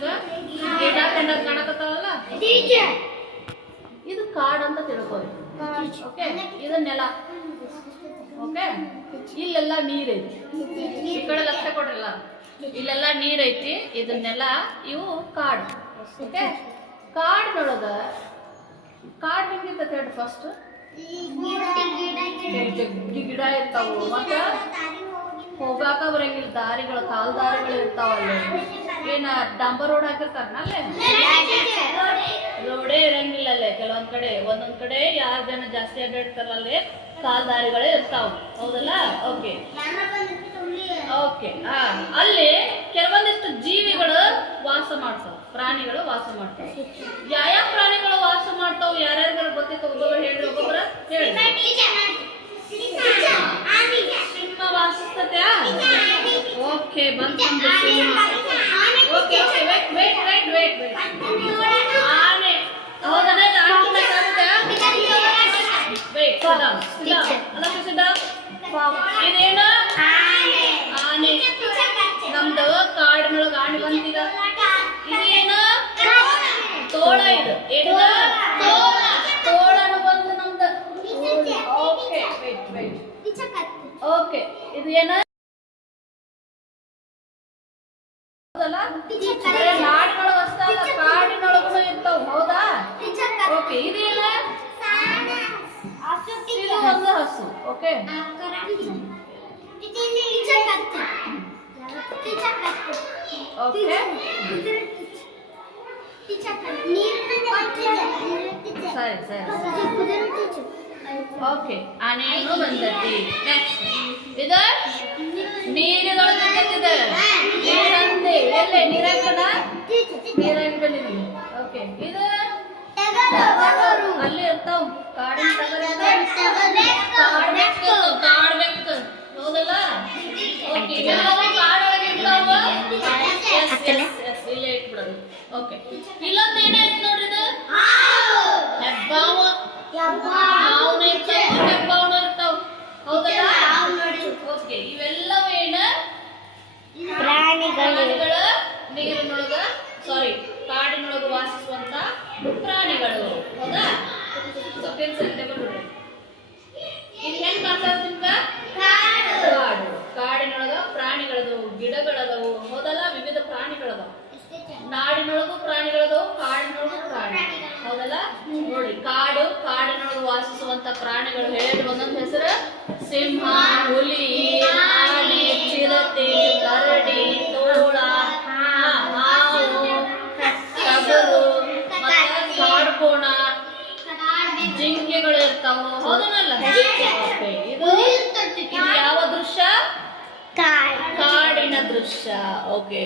ನಿಮ್ಗೆ ಕಾಣಕತ್ತಾವಲ್ಲ? ಇದು ಕಾಡ್ ಅಂತ ತಿಳ್ಕೊರಿ ಓಕೆ ಇದು ನೆಲ. ಓಕೆ ಇಲ್ಲೆಲ್ಲ ನೀರೈತಿ. ಈ ಕಡೆ ಲಕ್ಷ ಕೊಡ್ರಲ್ಲ? ಇಲ್ಲೆಲ್ಲ ನೀರೈತಿ ಇದನ್ನೆಲ್ಲ ಇವು ಕಾಡ್. ಓಕೆ ಕಾಡ್ನೊಳಗ ಕಾಡ್ ಹೆಂಗಿರ್ತೈತೆ ಹೇಳಿ ಫಸ್ಟ್ ಗಿಡ ಇರ್ತಾವ. ಮತ್ತ ಹೋಗಾಕ ಬರಂಗಿಲ್ಲ. ದಾರಿಗಳು ಕಾಲ್ ದಾರಿಗಳು ಇರ್ತಾವಲ್ಲ. ಏನ ಡಾಂಬರ್ ರೋಡ್ ಹಾಕಿರ್ತಾರನ ರೋಡೇ ಇರಂಗಿಲ್ಲ ಅಲ್ಲೇ, ಕೆಲವೊಂದ್ ಕಡೆ. ಒಂದೊಂದ್ ಕಡೆ ಯಾರು ಜನ ಜಾಸ್ತಿ ಅಡ್ಡಾಡ್ತಾರಲ್ಲ ಅಲ್ಲಿ ಕಾಲ್ ದಾರಿಗಳೇ ಇರ್ತಾವ. ಹೌದಲ್ಲ? ಓಕೆ. ಓಕೆ ಅಲ್ಲಿ ಕೆಲವೊಂದಿಷ್ಟು ಜೀವಿಗಳು ವಾಸ ಮಾಡ್ತಾವ. ಪ್ರಾಣಿಗಳು ವಾಸ ಮಾಡ್ತಾವ. ಯಾವ ಪ್ರಾಣಿಗಳು ವಾಸ ಮಾಡ್ತಾವ ಯಾರ್ಯಾರು ಗೊತ್ತಿತ್ತು ಒಬ್ಬೊಬ್ಬರು ಹೇಳಿ ಒಬ್ಬೊಬ್ಬರ ಹೇಳಿ ಸಿಂಹ ವಾಸಿಸ್ತತ್ಯಾ ಓಕೆ ಬಂತು ನಮ್ದು ಕಾಡಿನೊಳಗ ಆನೆ ಬಂತೀಗ ಇದೇನು? ತೋಳ. ಇದು. ಏನು ತೋಳನು ಬಂದು ನಮ್ದು. ಓಕೆ ಓಕೆ ಇದು ಏನ ಇದು ಒಂದು ಹಸು ಓಕೆ ಓಕೆ ಸರಿ ಸರಿ ಓಕೆ ಆನೆಯನ್ನು ಬಂದತಿ ನೆಕ್ಸ್ಟ್ ಇದು ನೀರಿನೊಳಗೆ ಇರ್ತೈತಿದೆ ನೀರಂದೆ ಎಲ್ಲೇ ನೀರಾಕಣ ನೀರಾಕಿಕೊಂಡಿದ್ದೀನಿ ಓಕೆ ಇದು ಅಲ್ಲಿ ಇರ್ತಾವ ಕಾಡಿನ ಟಗರ್ ಇರ್ತಾವ. ಕಾಡ್ ಬೆಕ್ಕ್ ಇರ್ತಾವ, ಕಾಡ್ ಬೆಕ್ಕ್. ಹೌದಲ್ಲ ಓಕೆ ಇವೆಲ್ಲವೂ ಕಾಡೊಳಗೆ ಇರ್ತಾವ Yes, ಇಲ್ಲೇ ಇಟ್ಬಿಡೋದು ಓಕೆ. ಇಲ್ಲೊಂದು ಏನಾಯ್ತು ನೋಡ್ರಿ ಇದು? ಹೆಬ್ಬಾವ. ಹಾವ್ನ ಇರ್ತಾವ ಹೆಬ್ಬಾವನ ಇರ್ತಾವ. ಹೌದಲ್ಲ? ಓಕೆ. ಇವೆಲ್ಲವೂ ಏನ? ಪ್ರಾಣಿಗಳ. ನೀರಿನೊಳಗ ಸಾರಿ ಕಾಡಿನೊಳಗ ವಾಸಿಸುವಂತ ಪ್ರಾಣಿಗಳು. ಹೌದಾ? ಸೊ ಹೌದಲ್ಲ ನೋಡಿ ಕಾಡು ಕಾಡಿನೊಳಗೆ ವಾಸಿಸುವಂತ ಪ್ರಾಣಿಗಳು ಹೇಳಿದ್ರು. ಒಂದೊಂದು ಹೆಸರು ಸಿಂಹ ಹುಲಿ ಚಿರತೆ ಕರಡಿ ತೋಳ ಹಾವು ಟಗರು ಮತ್ತೆ ಕಾಡ್ಕೋಣ ಜಿಂಕೆಗಳು ಇರ್ತಾವ? ಹೌದನಲ್ಲ? ಇದು ಯಾವ ದೃಶ್ಯ? ಕಾಡಿನ ದೃಶ್ಯ. ಓಕೆ.